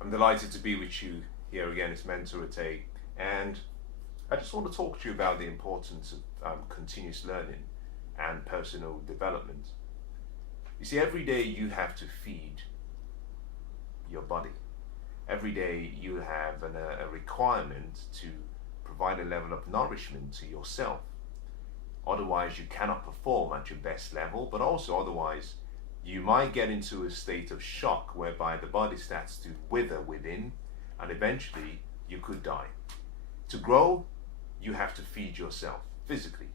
I'm delighted to be with you here again. It's Mensah Oteh, and I just want to talk to you about the importance of continuous learning and personal development. You see, every day you have to feed your body. Every day you have a requirement to provide a level of nourishment to yourself. Otherwise, you cannot perform at your best level, but also otherwise, you might get into a state of shock whereby the body starts to wither within, and eventually you could die. To grow, you have to feed yourself physically.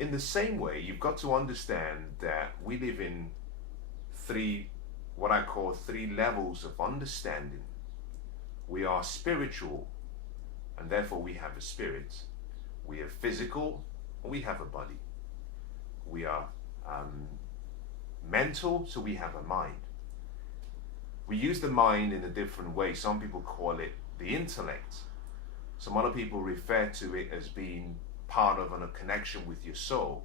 In the same way, you've got to understand that we live in what I call three levels of understanding. We are spiritual, and therefore we have a spirit. We are physical, and we have a body. We are mental, so we have a mind. We use the mind in a different way. Some people call it the intellect. Some other people refer to it as being part of a connection with your soul.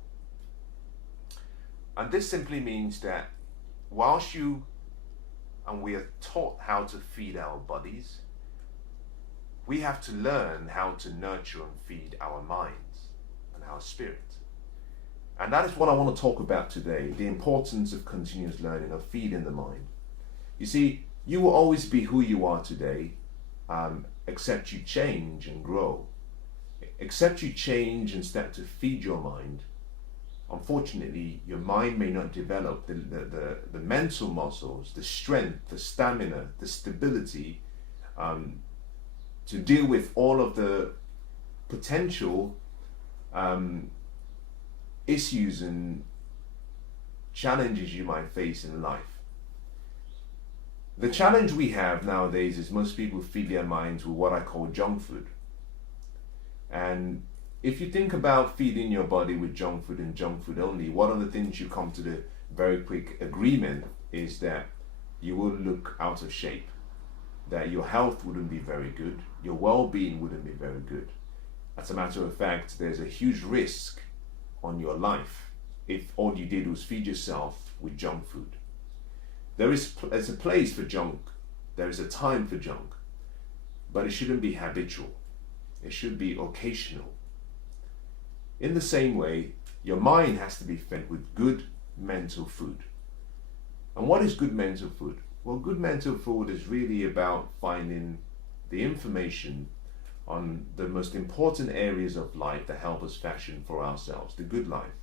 And this simply means that whilst we are taught how to feed our bodies, we have to learn how to nurture and feed our minds and our spirit. And that is what I want to talk about today, the importance of continuous learning, of feeding the mind. You see, you will always be who you are today, except you change and grow. Except you change and start to feed your mind. Unfortunately, your mind may not develop the mental muscles, the strength, the stamina, the stability to deal with all of the potential issues and challenges you might face in life. The challenge we have nowadays is most people feed their minds with what I call junk food. And if you think about feeding your body with junk food and junk food only, one of the things you come to the very quick agreement is that you will look out of shape, that your health wouldn't be very good, your well-being wouldn't be very good. As a matter of fact, there's a huge risk on your life if all you did was feed yourself with junk food. There's a place for junk, there is a time for junk, but it shouldn't be habitual. It should be occasional. In the same way, your mind has to be fed with good mental food. And what is good mental food? Well, good mental food is really about finding the information on the most important areas of life that help us fashion for ourselves, the good life.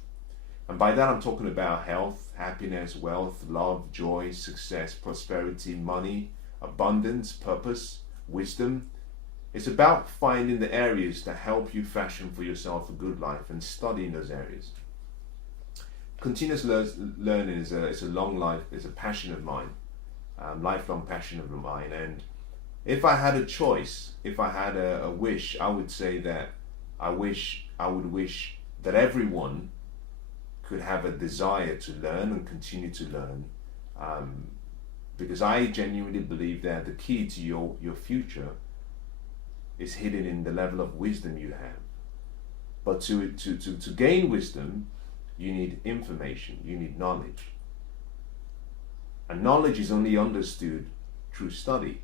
And by that I'm talking about health, happiness, wealth, love, joy, success, prosperity, money, abundance, purpose, wisdom. It's about finding the areas that help you fashion for yourself a good life and studying those areas. Continuous learning is a long life, is a passion of mine, lifelong passion of mine. And if I had a choice, if I had a wish, I would say that I would wish that everyone could have a desire to learn and continue to learn, because I genuinely believe that the key to your future is hidden in the level of wisdom you have. But to gain wisdom, you need information, you need knowledge. And knowledge is only understood through study.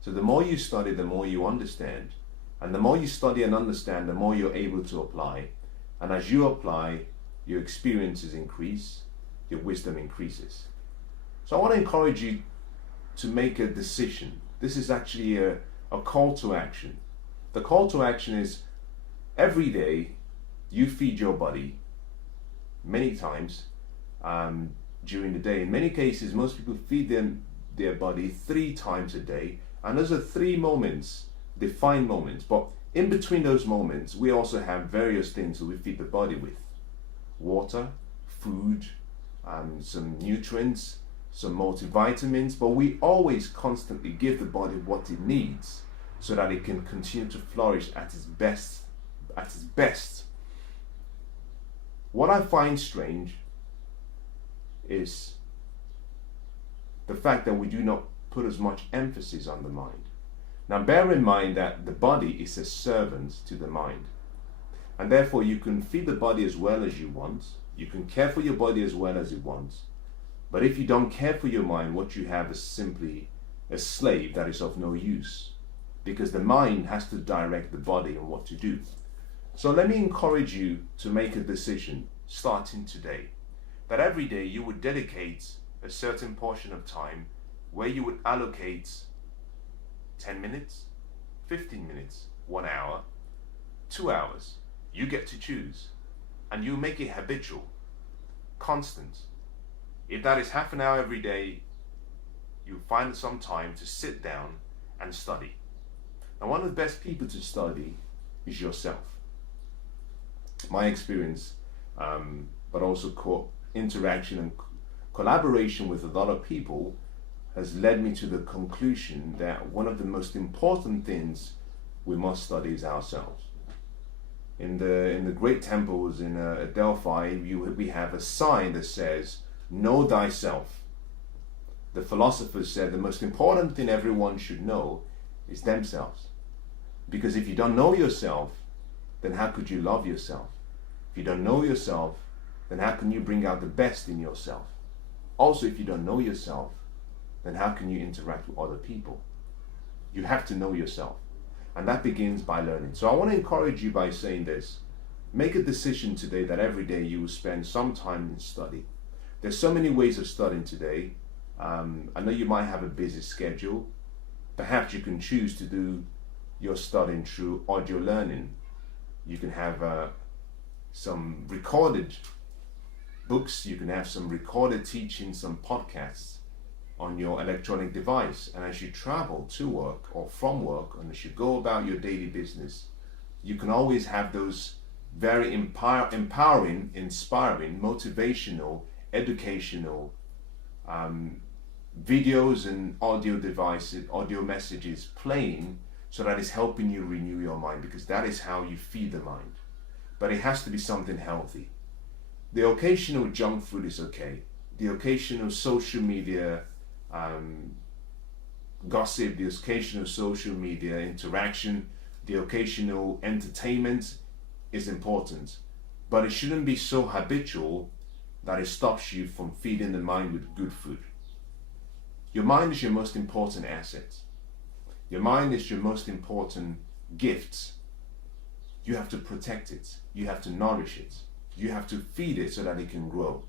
So the more you study, the more you understand. And the more you study and understand, the more you're able to apply. And as you apply, your experiences increase, your wisdom increases. So I want to encourage you to make a decision. This is actually a call to action. The call to action is every day you feed your body many times during the day. In many cases, most people feed their body 3 times a day, and those are 3 moments, defined moments. But in between those moments, we also have various things that we feed the body with: water, food, some nutrients, some multivitamins. But we always constantly give the body what it needs so that it can continue to flourish at its best. What I find strange is the fact that we do not put as much emphasis on the mind. Now bear in mind that the body is a servant to the mind, and therefore you can feed the body as well as you want, you can care for your body as well as it wants, but if you don't care for your mind, what you have is simply a slave that is of no use, because the mind has to direct the body on what to do. So let me encourage you to make a decision starting today, that every day you would dedicate a certain portion of time where you would allocate 10 minutes, 15 minutes, 1 hour, 2 hours. You get to choose, and you make it habitual, constant. If that is half an hour every day, you find some time to sit down and study. Now, one of the best people to study is yourself. My experience, but also interaction and collaboration with a lot of people has led me to the conclusion that one of the most important things we must study is ourselves. In the great temples in Delphi, we have a sign that says, "Know thyself." The philosophers said the most important thing everyone should know is themselves. Because if you don't know yourself, then how could you love yourself? If you don't know yourself, then how can you bring out the best in yourself? Also, if you don't know yourself, then how can you interact with other people? You have to know yourself. And that begins by learning. So I want to encourage you by saying this. Make a decision today that every day you will spend some time in study. There's so many ways of studying today. I know you might have a busy schedule. Perhaps you can choose to do your studying through audio learning. You can have some recorded books, you can have some recorded teaching, some podcasts on your electronic device. And as you travel to work or from work, and as you go about your daily business, you can always have those very empowering, inspiring, motivational, educational videos and audio devices, audio messages playing, so that it's helping you renew your mind, because that is how you feed the mind. But it has to be something healthy. The occasional junk food is okay. The occasional social media gossip, the occasional social media interaction, the occasional entertainment is important. But it shouldn't be so habitual that it stops you from feeding the mind with good food. Your mind is your most important asset. Your mind is your most important gift. You have to protect it. You have to nourish it. You have to feed it so that it can grow.